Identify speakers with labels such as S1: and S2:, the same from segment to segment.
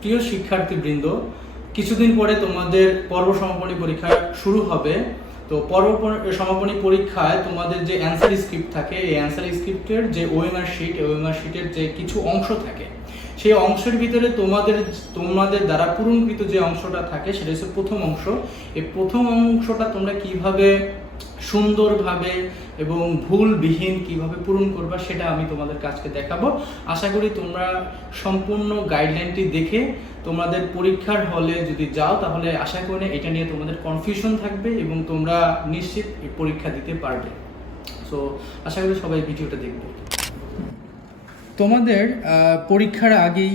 S1: প্রিয় শিক্ষার্থীবৃন্দ, কিছুদিন পরে তোমাদের পর্ব সমাপনী পরীক্ষা শুরু হবে। তো পর্ব সমাপনী পরীক্ষায় তোমাদের যে অ্যান্সার স্ক্রিপ্ট থাকে, এই অ্যান্সার স্ক্রিপ্টের যে ওএমআর শিট ওএমআর শিটের যে কিছু অংশ থাকে, সেই অংশের ভিতরে তোমাদের তোমাদের দ্বারা পূরণকৃত যে অংশটা থাকে, সেটা হচ্ছে প্রথম অংশ। এই প্রথম অংশটা তোমরা কীভাবে সুন্দরভাবে এবং ভুলবিহীন কীভাবে পূরণ করবা সেটা আমি তোমাদের কাজকে দেখাবো। আশা করি তোমরা সম্পূর্ণ গাইডলাইনটি দেখে তোমাদের পরীক্ষার হলে যদি যাও, তাহলে আশা করি এটা নিয়ে তোমাদের কনফিউশন থাকবে এবং তোমরা নিশ্চিত পরীক্ষা দিতে পারবে। সো আশা করি সবাই ভিডিওটা দেখবে। তোমাদের পরীক্ষার আগেই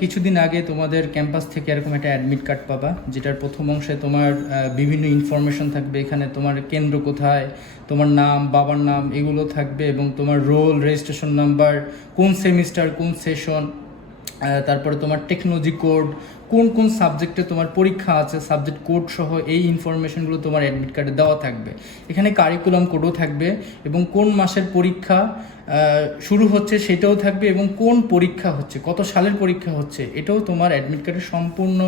S1: কিছুদিন আগে তোমাদের ক্যাম্পাস থেকে এরকম একটা অ্যাডমিট কার্ড পাবা, যেটার প্রথম অংশে তোমার বিভিন্ন ইনফরমেশন থাকবে, এখানে তোমার কেন্দ্র কোথায়, তোমার নাম, বাবার নাম, এগুলো থাকবে এবং তোমার রোল রেজিস্ট্রেশন নাম্বার কোন সেমিস্টার কোন সেশন তারপরে তোমার টেকনোলজি কোড কোন কোন সাবজেক্টে তোমার পরীক্ষা আছে সাবজেক্ট কোড সহ এই ইনফরমেশনগুলো তোমার অ্যাডমিট কার্ডে দেওয়া থাকবে। এখানে কারিকুলাম কোডও থাকবে এবং কোন মাসের পরীক্ষা শুরু হচ্ছে সেটাও থাকবে এবং কোন পরীক্ষা হচ্ছে, কত সালের পরীক্ষা হচ্ছে, এটাও তোমার অ্যাডমিট কার্ডে সম্পূর্ণ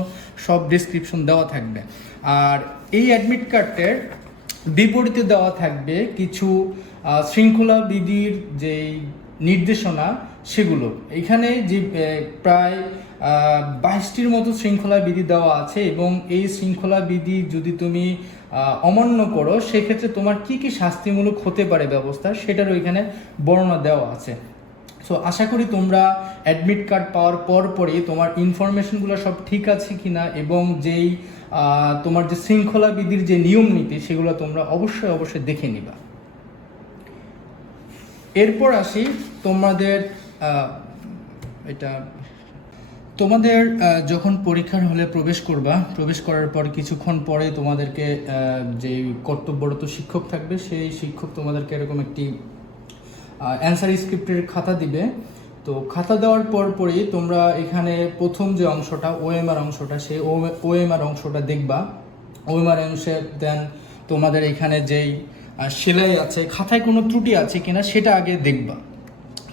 S1: সব ডিসক্রিপশন দেওয়া থাকবে। আর এই অ্যাডমিট কার্ডের বিপরীতে দেওয়া থাকবে কিছু শৃঙ্খলা বিধির যেই নির্দেশনা সেগুলো। এখানে যে প্রায় বাইশটির মতো শৃঙ্খলা বিধি দেওয়া আছে এবং এই শৃঙ্খলা বিধি যদি তুমি অমান্য করো, সেক্ষেত্রে তোমার কি কি শাস্তিমূলক হতে পারে ব্যবস্থা সেটারও এখানে বর্ণনা দেওয়া আছে। সো আশা করি তোমরা অ্যাডমিট কার্ড পাওয়ার পর পরই তোমার ইনফরমেশনগুলো সব ঠিক আছে কিনা এবং যেই তোমার যে শৃঙ্খলা বিধির যে নিয়ম নীতি সেগুলো তোমরা অবশ্যই অবশ্যই দেখে নিবা। এরপর আসি তোমাদের এটা, তোমাদের যখন পরীক্ষার হলে প্রবেশ করবা, প্রবেশ করার পর কিছুক্ষণ পরে তোমাদেরকে যে কর্তব্যরত শিক্ষক থাকবে, সেই শিক্ষক তোমাদেরকে এরকম একটি অ্যান্সার স্ক্রিপ্টের খাতা দিবে। তো খাতা দেওয়ার পর পরই তোমরা এখানে প্রথম যে অংশটা ওএমআর অংশটা, সেই ওএমআর অংশটা দেখবা। ওএমআর অংশে দেন তোমাদের এখানে যেই সেলাই আছে, খাতায় কোনো ত্রুটি আছে কিনা সেটা আগে দেখবা।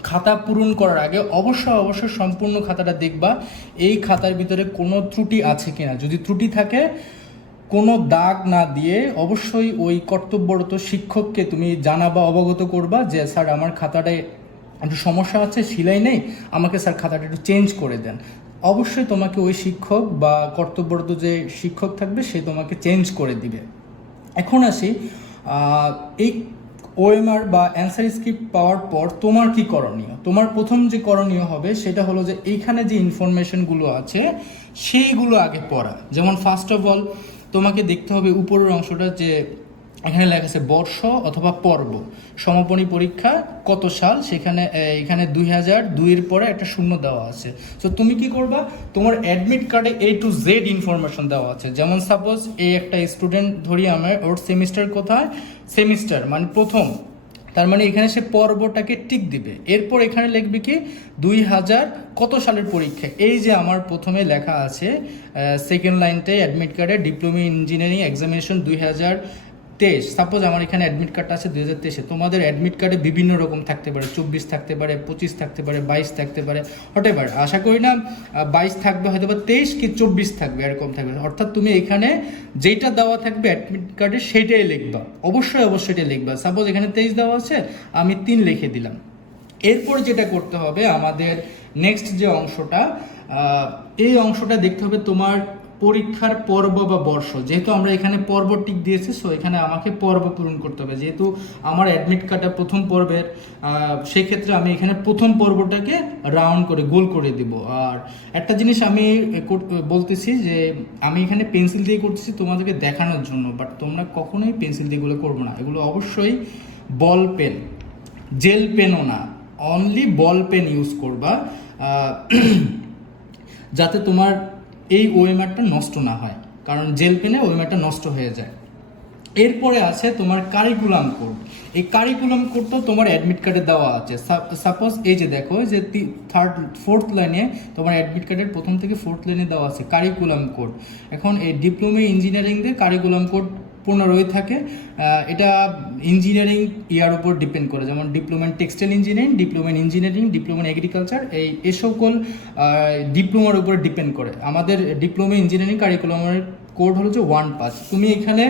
S1: খাতা পূরণ করার আগে অবশ্যই অবশ্যই সম্পূর্ণ খাতাটা দেখবা, এই খাতার ভিতরে কোনো ত্রুটি আছে কিনা। যদি ত্রুটি থাকে, কোনো দাগ না দিয়ে অবশ্যই ওই কর্তব্যরত শিক্ষককে তুমি জানাবা, অবগত করবা যে, স্যার, আমার খাতাটায় একটু সমস্যা আছে, সিলাই নেই, আমাকে স্যার খাতাটা একটু চেঞ্জ করে দেন। অবশ্যই তোমাকে ওই শিক্ষক বা কর্তব্যরত যে শিক্ষক থাকবে, সে তোমাকে চেঞ্জ করে দিবে। এখন আসি এই ওএমআর বা অ্যান্সার স্ক্রিপ্ট পাওয়ার পর তোমার কি করণীয়? তোমার প্রথম যে করণীয় হবে সেটা হলো যে এইখানে যে ইনফরমেশনগুলো আছে, সেইগুলো আগে পড়া। যেমন ফার্স্ট অফ অল তোমাকে দেখতে হবে উপরের অংশটা যে এখানে লেখা আছে বর্ষ অথবা পর্ব। সমাপনী পরীক্ষা কত সাল? সেখানে এখানে দুই হাজার দুইয়ের পরে একটা শূন্য দেওয়া আছে। তো তুমি কি করবা? তোমার অ্যাডমিট কার্ডে এ টু জেড ইনফরমেশন দেওয়া আছে। যেমন সাপোজ এই একটা স্টুডেন্ট ধরি আমার, ওর সেমিস্টার কোথায়? সেমিস্টার মানে প্রথম। তার মানে এখানে সে পর্বটাকে টিক দিবে। এরপর এখানে লিখবে কি? দুই হাজার কত সালের পরীক্ষা? এই যে আমার প্রথমে লেখা আছে সেকেন্ড লাইনটাই অ্যাডমিট কার্ডে ডিপ্লোমা ইঞ্জিনিয়ারিং এক্সামিনেশন দুই হাজার তেইশ সাপোজ আমার এখানে অ্যাডমিট কার্ডটা আছে দুই হাজার তেইশে, তোমাদের অ্যাডমিট কার্ডে বিভিন্ন রকম থাকতে পারে, চব্বিশ থাকতে পারে, পঁচিশ থাকতে পারে, বাইশ থাকতে পারে হটেভার আশা করি না বাইশ থাকবে হয়তো বা তেইশ কি চব্বিশ থাকবে, এরকম থাকবে, অর্থাৎ তুমি এখানে যেটা দেওয়া থাকবে অ্যাডমিট কার্ডে সেটাই লিখবা, অবশ্যই অবশ্যই এটা লিখবা সাপোজ এখানে তেইশ দেওয়া আছে, আমি তিন লিখে দিলাম, এরপর যেটা করতে হবে আমাদের নেক্সট যে অংশটা এই অংশটা দেখতে হবে তোমার পরীক্ষার পর্ব বা বর্ষ, যেহেতু আমরা এখানে পর্ব টিক দিয়েছি সো এখানে আমাকে পর্ব পূরণ করতে হবে। যেহেতু আমার অ্যাডমিট কার্ডটা প্রথম পর্বের সেক্ষেত্রে আমি এখানে প্রথম পর্বটাকে রাউন্ড করে, গোল করে দিব। আর একটা জিনিস আমি বলতেছি যে, আমি এখানে পেন্সিল দিয়ে করতেছি তোমাদেরকে দেখানোর জন্য বাট তোমরা কখনোই পেন্সিল দিয়ে এগুলো করব না। এগুলো অবশ্যই বল পেন জেল পেনও না অনলি বল পেন ইউজ করবা। যাতে তোমার এই ওয়েমারটা নষ্ট না হয়, কারণ জেল পেনে ওয়েমারটা নষ্ট হয়ে যায়। এরপরে আছে তোমার কারিকুলাম কোড এই কারিকুলাম কোড তো তোমার অ্যাডমিট কার্ডে দেওয়া আছে। সাপোজ এই যে দেখো যে থার্ড ফোর্থ লাইনে তোমার অ্যাডমিট কার্ডের প্রথম থেকে ফোর্থ লাইনে দেওয়া আছে কারিকুলাম কোড এখন এই ডিপ্লোমা ইঞ্জিনিয়ারিং দিয়ে কারিকুলাম কোড পনেরোই থাকে। এটা ইঞ্জিনিয়ারিং ইয়ার উপর ডিপেন্ড করে। যেমন diploma textile engineering diploma engineering diploma agriculture এই সকল ডিপ্লোমার উপর ডিপেন্ড করে। আমাদের ডিপ্লোমা ইঞ্জিনিয়ারিং কারিকুলামের কোড হলো যে ওয়ান পাঁচ তুমি এখানে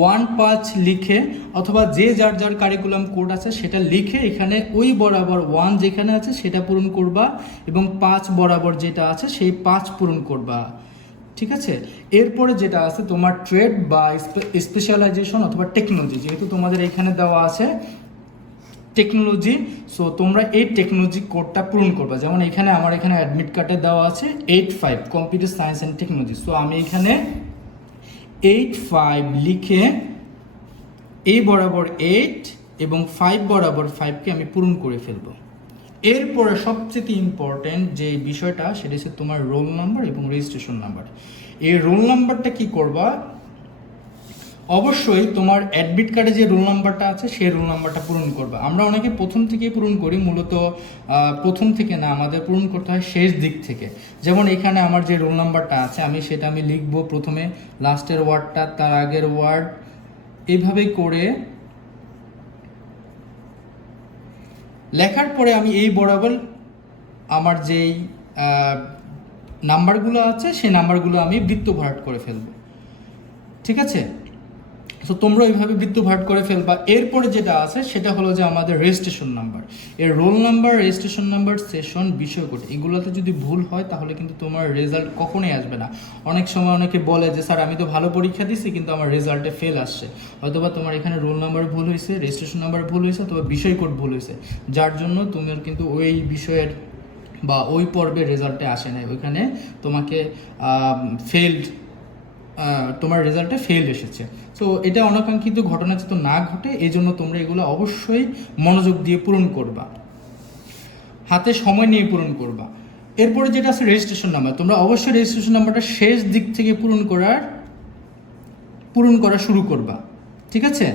S1: ওয়ান পাঁচ লিখে অথবা যে যার যার কারিকুলাম কোড আছে সেটা লিখে এখানে ওই বরাবর ওয়ান যেখানে আছে সেটা পূরণ করবা এবং পাঁচ বরাবর যেটা আছে সেই পাঁচ পূরণ করবা। ঠিক আছে? এরপরে যেটা আছে, তোমার ট্রেড বা স্পেশালাইজেশন অথবা টেকনোলজি যেহেতু তোমাদের এখানে দেওয়া আছে টেকনোলজি সো তোমরা এই টেকনোলজি কোডটা পূরণ করবে। যেমন এখানে আমার এখানে অ্যাডমিট কার্ডে দেওয়া আছে eight five computer science and technology so আমি এখানে এইট ফাইভ লিখে এই বরাবর এইট এবং ফাইভ বরাবর ফাইভকে আমি পূরণ করে ফেলব। এরপরে সবচেয়ে ইম্পর্ট্যান্ট যে বিষয়টা, সেটা হচ্ছে তোমার রোল নাম্বার এবং রেজিস্ট্রেশন নাম্বার এই রোল নাম্বারটা কি করবা? অবশ্যই তোমার অ্যাডমিট কার্ডে যে রোল নাম্বারটা আছে, সেই রোল নাম্বারটা পূরণ করবে। আমরা অনেকে প্রথম থেকেই পূরণ করি, মূলত প্রথম থেকে না, আমাদের পূরণ করতে হয় শেষ দিক থেকে। যেমন এখানে আমার যে রোল নাম্বারটা আছে, আমি সেটা আমি লিখব প্রথমে লাস্টের ওয়ার্ডটা তার আগের ওয়ার্ড এইভাবে করে লেখার পরে আমি এই বরাবর আমার যেই নাম্বারগুলো আছে, সেই নাম্বারগুলো আমি বৃত্ত ভরাট করে ফেলব। ঠিক আছে? তো তোমরা ওইভাবে বৃত্ত ভাট করে ফেলবা। এরপরে যেটা আছে, সেটা হলো যে আমাদের রেজিস্ট্রেশন নাম্বার এর roll number registration number session বিষয় কোড এগুলোতে যদি ভুল হয়, তাহলে কিন্তু তোমার রেজাল্ট কখনোই আসবে না। অনেক সময় অনেকে বলে যে, স্যার, আমি তো ভালো পরীক্ষা দিছি, কিন্তু আমার রেজাল্টে ফেল আসছে। অথবা তোমার এখানে রোল নাম্বার ভুল হয়েছে রেজিস্ট্রেশন নাম্বার ভুল হয়েছে, অথবা বিষয় কোড ভুল হয়েছে। যার জন্য তোমার কিন্তু ওই বিষয়ের বা ওই পর্বের রেজাল্টে আসে নাই। ওইখানে তোমাকে ফেলড তোমার রেজাল্টে ফেল এসেছে। সো এটা অনাকাঙ্ক্ষিত ঘটনা যাতে না ঘটে, এই জন্য তোমরা এগুলো অবশ্যই মনোযোগ দিয়ে পূরণ করবা। হাতে সময় নিয়ে পূরণ করবা। এরপরে যেটা আছে রেজিস্ট্রেশন নাম্বার তোমরা অবশ্যই রেজিস্ট্রেশন নাম্বারটা শেষ দিক থেকে পূরণ করার, পূরণ করা শুরু করবা। ঠিক আছে?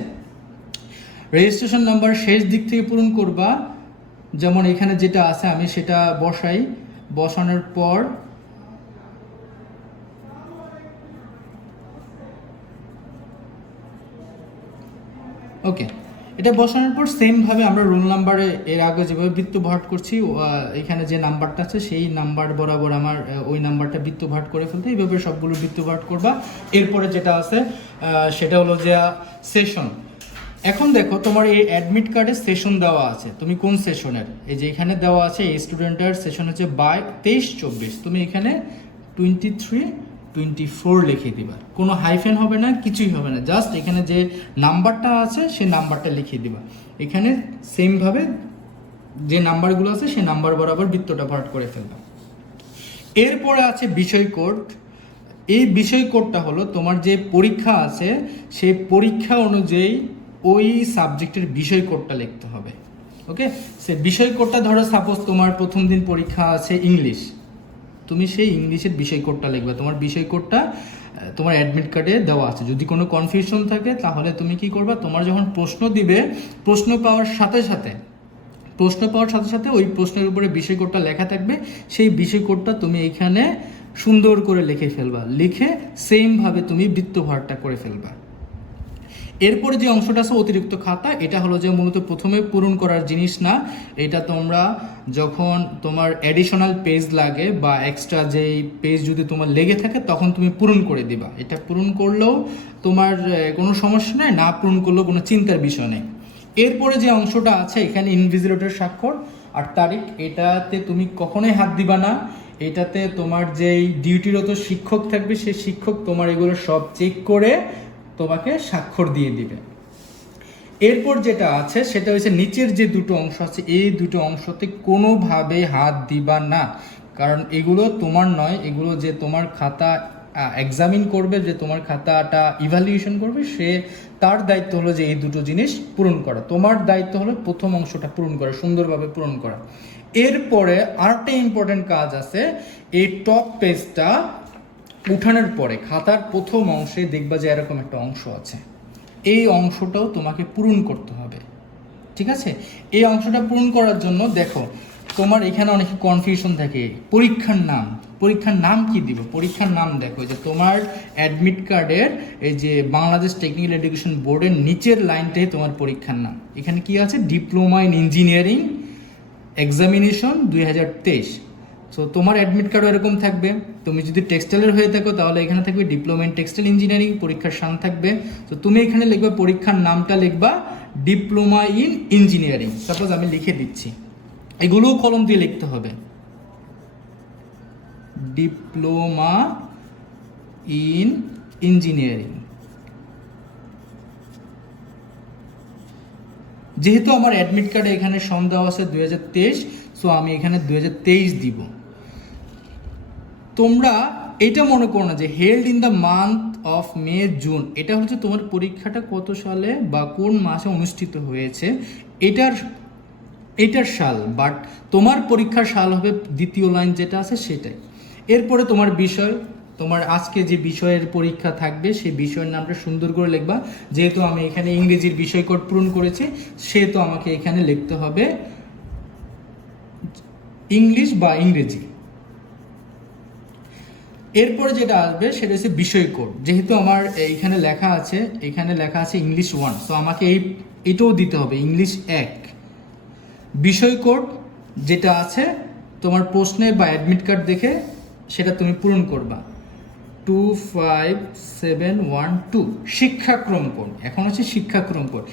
S1: রেজিস্ট্রেশন নাম্বার শেষ দিক থেকে পূরণ করবা। যেমন এখানে যেটা আছে, আমি সেটা বসাই। বসানোর পর ওকে এটা বসানোর পর সেমভাবে আমরা রোল নাম্বারে এর আগে যেভাবে বৃত্ত ভাট করছি এখানে যে নাম্বারটা আছে, সেই নাম্বার বরাবর আমার ওই নাম্বারটা বৃত্ত ভাট করে ফেলতে, এইভাবে সবগুলো বৃত্ত ভাট করবা। এরপরে যেটা আছে সেটা হলো যে সেশন এখন দেখো, তোমার এই অ্যাডমিট কার্ডে সেশন দেওয়া আছে। তুমি কোন সেশনের এই যে এখানে দেওয়া আছে, এই স্টুডেন্টের সেশন হচ্ছে বাই তেইশ চব্বিশ। তুমি এখানে টোয়েন্টি থ্রি টোয়েন্টি ফোর লিখে দিবা। কোনো হাইফেন হবে না, কিছুই হবে না। জাস্ট এখানে যে নাম্বারটা আছে, সে নাম্বারটা লিখে দিবা। এখানে সেমভাবে যে নাম্বারগুলো আছে, সে নাম্বার বরাবর বৃত্তটা ভরাট করে ফেলবা। এরপরে আছে বিষয় কোড এই বিষয় কোডটা হলো তোমার যে পরীক্ষা আছে সেই পরীক্ষা অনুযায়ী ওই সাবজেক্টের বিষয় কোডটা লিখতে হবে। ওকে সে বিষয় কোডটা ধরো সাপোজ তোমার প্রথম দিন পরীক্ষা আছে ইংলিশ তুমি সেই ইংলিশের বিষয় কোডটা লিখবে। তোমার বিষয় কোডটা তোমার অ্যাডমিট কার্ডে দেওয়া আছে। যদি কোনো কনফিউশন থাকে, তাহলে তুমি কি করবা? তোমার যখন প্রশ্ন দিবে, প্রশ্ন পাওয়ার সাথে সাথে, প্রশ্ন পাওয়ার সাথে সাথে ওই প্রশ্নের উপরে বিষয় কোডটা লেখা থাকবে। সেই বিষয় কোডটা তুমি এখানে সুন্দর করে লিখে ফেলবা। লিখে সেমভাবে তুমি বৃত্তভারটা করে ফেলবা। এরপরে যে অংশটা আছে অতিরিক্ত খাতা, এটা হলো যে মূলত প্রথমে পূরণ করার জিনিস না, এটা তোমরা যখন তোমার অ্যাডিশনাল পেজ লাগে বা এক্সট্রা যেই পেজ যদি তোমার লেগে থাকে, তখন তুমি পূরণ করে দিবা। এটা পূরণ করলেও তোমার কোনো সমস্যা নেই, না পূরণ করলেও কোনো চিন্তার বিষয় নেই। এরপরে যে অংশটা আছে, এখানে ইনভিজিলেটর স্বাক্ষর আর তারিখ, এটাতে তুমি কখনোই হাত দিবা না। এটাতে তোমার যেই ডিউটিরত শিক্ষক থাকবে, সেই শিক্ষক তোমার এগুলো সব চেক করে তোমাকে স্বাক্ষর দিয়ে দিবে। এরপর যেটা আছে, সেটা হচ্ছে নিচের যে দুটো অংশ আছে, এই দুটো অংশতে কোনোভাবে হাত দিবা না। কারণ এগুলো তোমার নয়, এগুলো যে তোমার খাতা এক্সামিন করবে, যে তোমার খাতাটা ইভ্যালুয়েশন করবে, সে তার দায়িত্ব হলো যে এই দুটো জিনিস পূরণ করা। তোমার দায়িত্ব হলো প্রথম অংশটা পূরণ করা, সুন্দরভাবে পূরণ করা। এরপরে আরেকটা ইম্পর্টেন্ট কাজ আছে, এই টপ পেজটা উঠানোর পরে খাতার প্রথম অংশে দেখবা যে এরকম একটা অংশ আছে। এই অংশটাও তোমাকে পূরণ করতে হবে। ঠিক আছে? এই অংশটা পূরণ করার জন্য দেখো, তোমার এখানে অনেক কনফিউশন থাকে। পরীক্ষার নাম। পরীক্ষার নাম কি দিব? পরীক্ষার নাম দেখো, যে তোমার অ্যাডমিট কার্ডের এই যে বাংলাদেশ টেকনিক্যাল এডুকেশন বোর্ডের নিচের লাইনটাই তোমার পরীক্ষার নাম। এখানে কি আছে? ডিপ্লোমা ইন ইঞ্জিনিয়ারিং এক্সামিনেশন দুই হাজার তেইশ। সো তোমার অ্যাডমিট কার্ডও এরকম থাকবে। তুমি যদি টেক্সটাইলের হয়ে থাকো, তাহলে এখানে থাকবে ডিপ্লোমা ইন টেক্সটাইল ইঞ্জিনিয়ারিং পরীক্ষার সান থাকবে। তো তুমি এখানে লিখবে পরীক্ষার নামটা লিখবা ডিপ্লোমা ইন ইঞ্জিনিয়ারিং সাপোজ আমি লিখে দিচ্ছি। এগুলোও কলম দিয়ে লিখতে হবে। ডিপ্লোমা ইন ইঞ্জিনিয়ারিং যেহেতু আমার অ্যাডমিট কার্ডে এখানে দেওয়া আছে দু হাজার তেইশ সো আমি এখানে দু হাজার তেইশ দিব। তোমরা এটা মনে করো না যে held in the month of May June এটা হচ্ছে তোমার পরীক্ষাটা কত সালে বা কোন মাসে অনুষ্ঠিত হয়েছে, এটার এটার সাল বাট তোমার পরীক্ষার সাল হবে দ্বিতীয় লাইন যেটা আছে সেটাই। এরপরে তোমার বিষয়, তোমার আজকে যে বিষয়ের পরীক্ষা থাকবে, সেই বিষয়ের নামটা সুন্দর করে লিখবা। যেহেতু আমি এখানে ইংরেজির বিষয় কোড পূরণ করেছি, সেহেতু আমাকে এখানে লিখতে হবে ইংলিশ বা ইংরেজি। এরপরে যেটা আসবে সেটা হচ্ছে বিষয় কোড। যেহেতু আমার এইখানে লেখা আছে এখানে লেখা আছে ইংলিশ ওয়ান সো আমাকে এই, এটাও দিতে হবে ইংলিশ এক। বিষয় কোড যেটা আছে, তোমার প্রশ্নে বা অ্যাডমিট কার্ড দেখে সেটা তুমি পূরণ করবা। Two five seven one two শিক্ষাক্রম কোড। এখন হচ্ছে শিক্ষাক্রম কোড।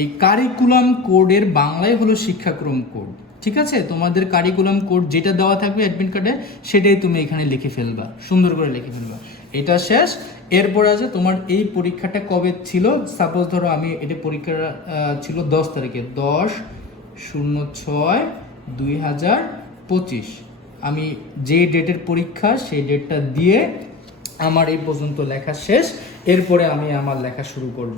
S1: এই কারিকুলাম কোডের বাংলায় হলো শিক্ষাক্রম কোড। ঠিক আছে? তোমাদের কারিকুলাম কোড যেটা দেওয়া থাকবে অ্যাডমিট কার্ডে সেটাই তুমি এখানে লিখে ফেলবা। সুন্দর করে লিখে ফেলবা। এটা শেষ। এরপর আছে তোমার এই পরীক্ষাটা কবে ছিল? সাপোজ ধরো আমি এটা পরীক্ষা ছিল দশ তারিখে। দশ শূন্য ছয় দুই হাজার পঁচিশ। আমি যে ডেটের পরীক্ষা, সেই ডেটটা দিয়ে আমার এই পর্যন্ত লেখা শেষ। এরপরে আমি আমার লেখা শুরু করব।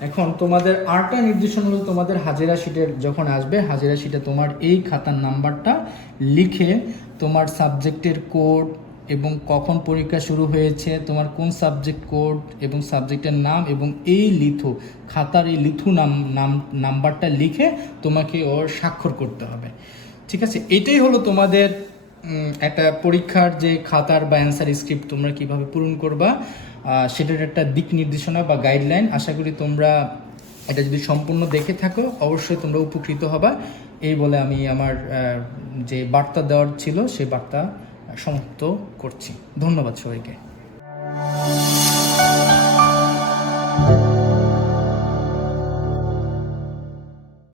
S1: এখন তোমাদের আরটা নির্দেশনা হলো তোমাদের হাজিরা শিটের যখন আসবে, হাজিরা শিটে তোমার এই খাতার নাম্বারটা লিখে তোমার সাবজেক্টের কোড এবং কখন পরীক্ষা শুরু হয়েছে, তোমার কোন সাবজেক্ট কোড এবং সাবজেক্টের নাম এবং এই লিথু, খাতার এই লিথু নাম নাম, নাম্বারটা লিখে তোমাকে ওর স্বাক্ষর করতে হবে। ঠিক আছে? এটাই হলো তোমাদের একটা পরীক্ষার যে খাতার বা অ্যান্সার স্ক্রিপ্ট তোমরা কীভাবে পূরণ করবা সেটার একটা দিক নির্দেশনা বা গাইডলাইন আশা করি তোমরা এটা যদি সম্পূর্ণ দেখে থাকো, অবশ্যই তোমরা উপকৃত হবা। এই বলে আমি আমার যে বার্তা দেওয়ার ছিল সে বার্তা সমাপ্ত করছি। ধন্যবাদ সবাইকে।